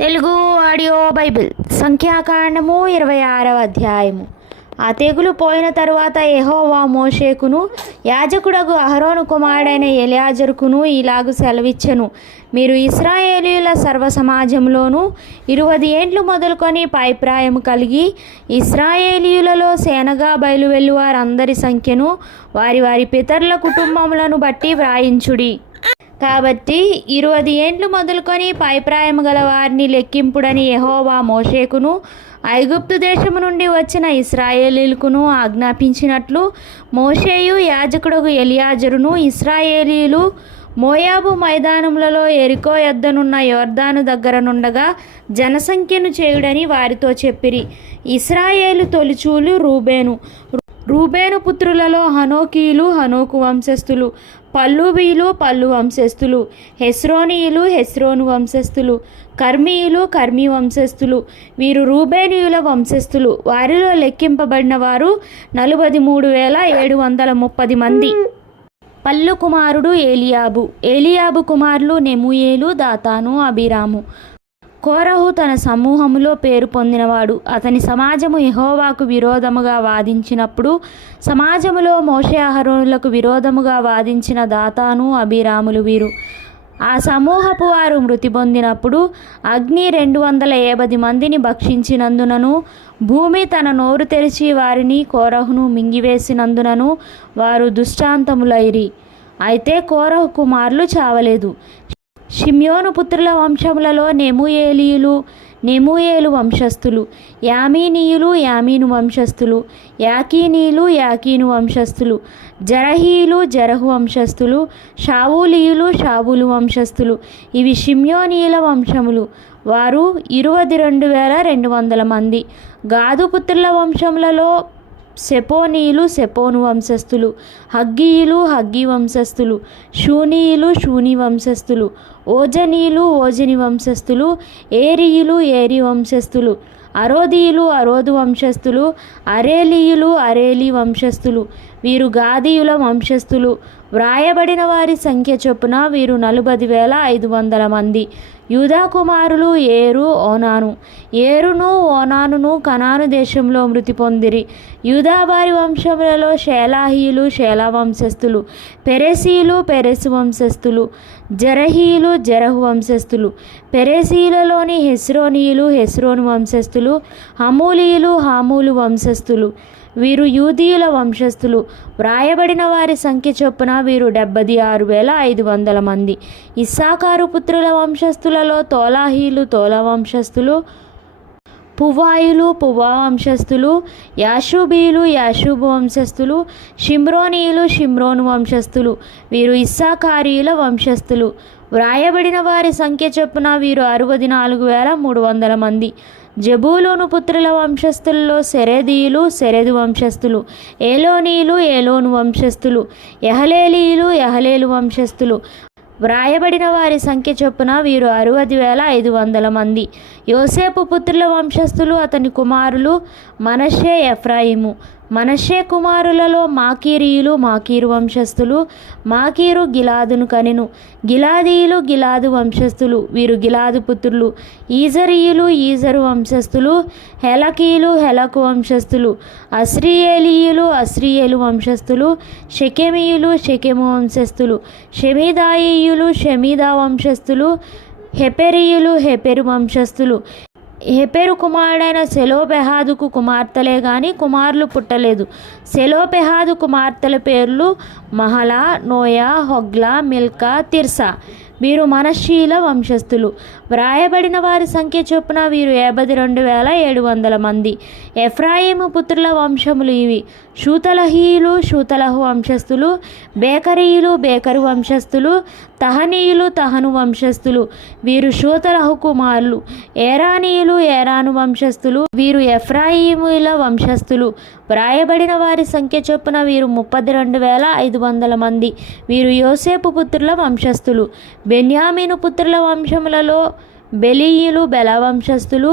Telugu audio Bible సంఖ్యాకాండము 26వ అధ్యాయము. ఆ తెగులు పోయిన తరువాత యెహోవా మోషేకును యాజకుడగు అహరోను కుమారుడైన ఎలియాజరుకును ఇలాగు సెలవిచ్చెను. మీరు ఇశ్రాయేలీయుల సర్వ సమాజంలోనూ 20 ఏండ్లు మొదలుకొని పైప్రాయము కలిగి ఇశ్రాయేలీయులలో సేనగా బయలువెళ్ళు వారందరి సంఖ్యను వారి వారి పితరుల కుటుంబములను బట్టి వ్రాయించుడి. కాబట్టి 20 ఏండ్లు మొదలుకొని పైప్రాయము గల వారిని లెక్కింపుడని యెహోవా మోషేకును ఐగుప్తు దేశము నుండి వచ్చిన ఇశ్రాయేలీయులకును ఆజ్ఞాపించినట్లు మోషేయు యాజకుడగు ఎలియాజరును ఇశ్రాయేలీయులు మోయాబు మైదానములలో యెరికో యొద్దనున్న యొర్దాను దగ్గర నుండగా జనసంఖ్యను చేయుడని వారితో చెప్పిరి. ఇశ్రాయేలు తొలిచూలు రూబేను పుత్రులలో హనోకీయులు హనోకు వంశస్థులు, పల్లూబీయులు పల్లు వంశస్థులు, హెస్రోనీయులు హెస్రోను వంశస్థులు, కర్మీయులు కర్మీ వంశస్థులు. వీరు రూబేనీయుల వంశస్థులు. వారిలో లెక్కింపబడిన వారు 43,730 మంది. పల్లు కుమారుడు ఏలియాబు కుమారులు నెమూయేలు, దాతాను, అబీరాము. కోరహు తన సమూహములో పేరు పొందినవాడు. అతని సమాజము యెహోవాకు విరోధముగా వాదించినప్పుడు సమాజములో మోషే అహరోనులకు విరోధముగా వాదించిన దాతాను, అబీరాములు వీరు. ఆ సమూహపు వారు మృతి పొందినప్పుడు అగ్ని 250 మందిని భక్షించినందునను భూమి తన నోరు తెరిచి వారిని కోరహును మింగివేసినందునను వారు దుష్టాంతములైరి. అయితే కోరహు కుమారులు చావలేదు. షిమ్యోను పుత్రుల వంశములలో నెమూయేలు వంశస్థులు, యామీనీయులు యామీను వంశస్థులు, యాకీనీయులు యాకీను వంశస్థులు, జరహీయులు జరహు వంశస్థులు, షావూలీయులు షావూలు వంశస్థులు. ఇవి షిమ్యోనీయుల వంశములు. వారు 22,200 మంది. గాదు పుత్రుల వంశములలో సెపోనీయులు సెపోను వంశస్థులు, హగ్గీయులు హగ్గీ వంశస్థులు, షూనీయులు షూనీ వంశస్థులు, ఓజనీయులు ఓజని వంశస్థులు, ఏరీయులు ఏరీ వంశస్థులు, అరోదీయులు అరోదు వంశస్థులు, అరేలీయులు అరేలీ వంశస్థులు. వీరు గాదీయుల వంశస్థులు. వ్రాయబడిన వారి సంఖ్య చొప్పున వీరు 40,500 మంది. యూదా కుమారులు ఏరును ఓనానును కనాను దేశంలో మృతి పొందిరి. యూదా వారి వంశములలో షేలాహీయులు షేలా వంశస్థులు, పెరెసీయులు పెరెసు వంశస్థులు, జరహీయులు జరహు వంశస్థులు. పెరెసీయులలోని హెస్రోనీయులు హెస్రోను వంశస్థులు, హమూలీయులు హామూలు వంశస్థులు. వీరు యూదీయుల వంశస్థులు. వ్రాయబడిన వారి సంఖ్య చొప్పున వీరు 76,500 మంది. ఇస్సాకారు పుత్రుల వంశస్థులలో తోలాహీలు తోలా వంశస్థులు, పువ్వాయులు పువ్వా వంశస్థులు, యాషూబీయులు యాషూబు వంశస్థులు, షిమ్రోనీయులు షిమ్రోను వంశస్థులు. వీరు ఇస్సాకారీయుల వంశస్థులు. వ్రాయబడిన వారి సంఖ్య చొప్పున వీరు 64,300 మంది. జబూలూను పుత్రుల వంశస్థులలో సెరెదీయులు సెరెదు వంశస్థులు, ఏలోనీయులు ఏలోను వంశస్థులు, యహలేలీయులు యహలేలు వంశస్థులు. వ్రాయబడిన వారి సంఖ్య చొప్పున వీరు 60,500 మంది. యోసేపు పుత్రుల వంశస్థులు అతని కుమారులు మనష్షే ఎఫ్రాయిము. మనష్షే కుమారులలో మాకీరీయులు మాకీరు వంశస్థులు. మాకీరు గిలాదును కనెను. గిలాదీయులు గిలాదు వంశస్థులు. వీరు గిలాదు పుత్రులు. ఈజరీయులు ఈజరు వంశస్థులు. హెలకీయులు హెలకు వంశస్థులు. అస్రియేలీయులు అస్రియేలు వంశస్థులు. షెకెమీయులు షెకెము వంశస్థులు. షెమీదాయీయులు షెమీదా వంశస్థులు. హెపెరీయులు హెపెరు వంశస్థులు. హెపెరు కుమారుడైన సెలోపెహాదుకు కుమార్తెలే గాని కుమారులు పుట్టలేదు. సెలోపెహాదు కుమార్తెల పేర్లు Mahlah, Noah, Hoglah, Milcah, Tirzah. వీరు మనష్షీల వంశస్థులు. వ్రాయబడిన వారి సంఖ్య చొప్పున వీరు 52,700 మంది. ఎఫ్రాయిము పుత్రుల వంశములు ఇవి: షూతలహీయులు షూతలహు వంశస్థులు, బేకరీయులు బేకరు వంశస్థులు, తహనీయులు తహను వంశస్థులు. వీరు షూతలహు కుమారులు. ఏరానీయులు ఏరాను వంశస్థులు. వీరు ఎఫ్రాయిముల వంశస్థులు. వ్రాయబడిన వారి సంఖ్య చొప్పున వీరు 32,500 మంది. వీరు యోసేపు పుత్రుల వంశస్థులు. బెన్యామీను పుత్రుల వంశములలో బెలీయులు బెల వంశస్థులు,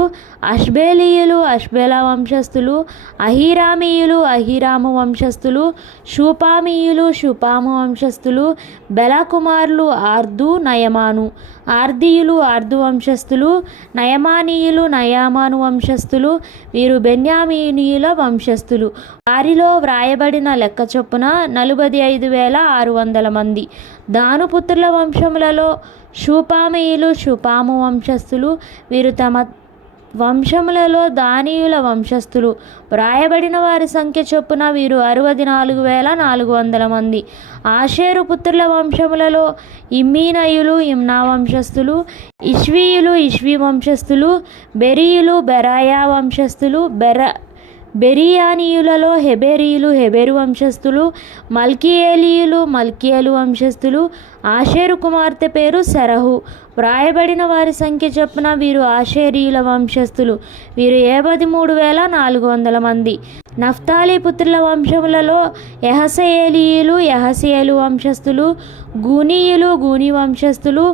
అష్బేలీయులు అష్బేల వంశస్థులు, అహీరామీయులు అహీరాము వంశస్థులు, షూపామీయులు షూపాము వంశస్థులు. బెల కుమారులు ఆర్దు నయమాను. ఆర్దీయులు ఆర్దు వంశస్థులు, నయమానీయులు నయామాను వంశస్థులు. వీరు బెన్యామీనీయుల వంశస్థులు. వారిలో వ్రాయబడిన లెక్క చొప్పున 45,600 మంది. దాను పుత్రుల వంశములలో షూపామీయులు షూపాము వంశస్థులు. వీరు తమ వంశములలో దానీయుల వంశస్థులు. వ్రాయబడిన వారి సంఖ్య చొప్పున వీరు 64,400 మంది. ఆషేరు పుత్రుల వంశములలో ఇమ్మీనయులు ఇమ్నా వంశస్థులు, ఇష్వీయులు ఇష్వీ వంశస్థులు, బెరీయులు బెరాయా వంశస్థులు. బెరియానీయులలో హెబెరీయులు హెబెరు వంశస్థులు, మల్కీయేలీయులు మల్కీయేలు వంశస్థులు. ఆషేరు కుమార్తె పేరు సెరహు. వ్రాయబడిన వారి సంఖ్య చొప్పున వీరు ఆషేరీయుల వంశస్థులు. వీరు 53,400 మంది. నఫ్తాలి పుత్రుల వంశములలో యహసయేలీయులు యహసియేలు వంశస్థులు, గూనీయులు గూని వంశస్థులు,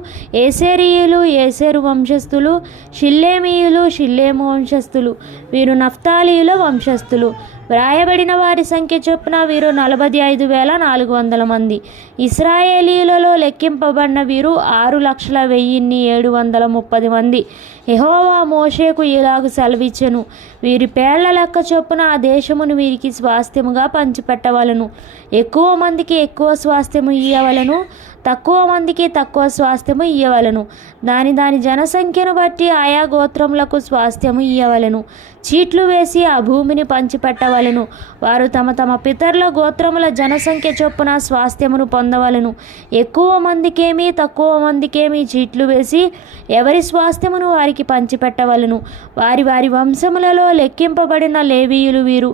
ఏసెరీయులు ఏసెరు వంశస్థులు, షిల్లేమీయులు షిల్లేము వంశస్థులు. వీరు నఫ్తాలీయుల వంశస్థులు. వ్రాయబడిన వారి సంఖ్య చొప్పున వీరు 45,400 మంది. ఇశ్రాయేలీయులలో లెక్కింపబడిన వీరు 6,01,730 మంది. యెహోవా మోషేకు ఇలాగు సెలవిచ్చెను, వీరి పేర్ల లెక్క చొప్పున ఆ దేశమును వీరికి స్వాస్థ్యముగా పంచిపెట్టవలను. ఎక్కువ మందికి ఎక్కువ స్వాస్థ్యము ఇయ్యవలను, తక్కువ మందికి తక్కువ స్వాస్థ్యము ఇయ్యవలను. దాని జనసంఖ్యను బట్టి ఆయా గోత్రములకు స్వాస్థ్యము ఇయ్యవలను. చీట్లు వేసి ఆ భూమిని పంచిపెట్టవలను. వారు తమ తమ పితరుల గోత్రముల జనసంఖ్య చొప్పున స్వాస్థ్యమును పొందవలను. ఎక్కువ మందికేమి తక్కువ మందికేమి చీట్లు వేసి ఎవరి స్వాస్థ్యమును వారికి పంచిపెట్టవలను. వారి వారి వంశములలో లెక్కింపబడిన లేవీయులు వీరు: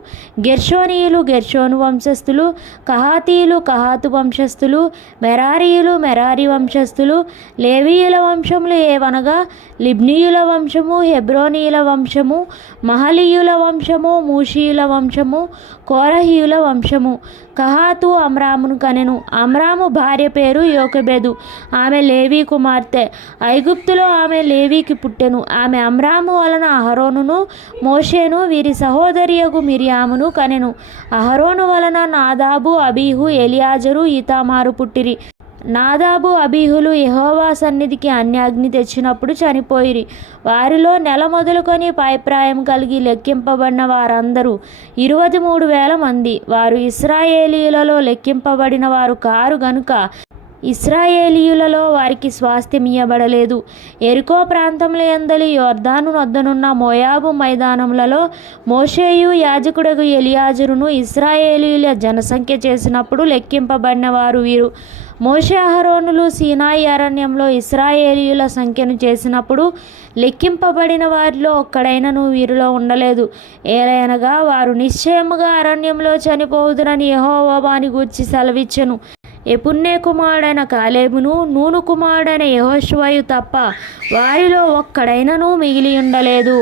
గెర్షోనీయులు గెర్షోను వంశస్థులు, కహాతీయులు కహాతు వంశస్థులు, మెరారీయులు మెరారి వంశస్థులు. లేవీయుల వంశములు ఏవనగా లిబ్నీయుల వంశము, హెబ్రోనీయుల వంశము, మహలీయుల వంశము, మూషీయుల వంశము, కోరహీయుల వంశము. కహాతు అమ్రామును కనెను. అమ్రాము భార్య పేరు యోకెబెదు. ఆమె లేవీ కుమార్తె. ఐగుప్తులో ఆమె లేవీకి పుట్టెను. ఆమె అమ్రాము వలన అహరోనును మోషేను వీరి సహోదరియగు మిరియామును కనెను. అహరోను వలన నాదాబు అబీహు ఎలియాజరు ఈతామారు పుట్టిరి. నాదాబు అబీహులు యెహోవా సన్నిధికి అన్యాగ్ని తెచ్చినప్పుడు చనిపోయిరి. వారిలో నెల మొదలుకొని పైప్రాయం కలిగి లెక్కింపబడిన వారందరూ 23,000 మంది. వారు ఇశ్రాయేలీయులలో లెక్కింపబడిన వారు కారు గనుక ఇశ్రాయేలీయులలో వారికి స్వాస్థ్యం ఇయ్యబడలేదు. ఎరికో ప్రాంతముల యందలి యొర్దాను నొద్దనున్న మోయాబు మైదానములలో మోషేయు యాజకుడగు ఎలియాజరును ఇశ్రాయేలీయుల జనసంఖ్య చేసినప్పుడు లెక్కింపబడిన వారు వీరు. మోషే అహరోనులు సీనాయి అరణ్యంలో ఇశ్రాయేలీయుల సంఖ్యను చేసినప్పుడు లెక్కింపబడిన వారిలో ఒక్కడైనను వీరిలో ఉండలేదు. ఏలయనగా వారు నిశ్చయముగా అరణ్యంలో చనిపోవుదురని యెహోవా వాని గూర్చి సెలవిచ్చెను. యెఫున్నె కుమారుడైన కాలేబును నూను కుమారుడైన యెహోషువయు తప్ప వారిలో ఒక్కడైనను మిగిలి ఉండలేదు.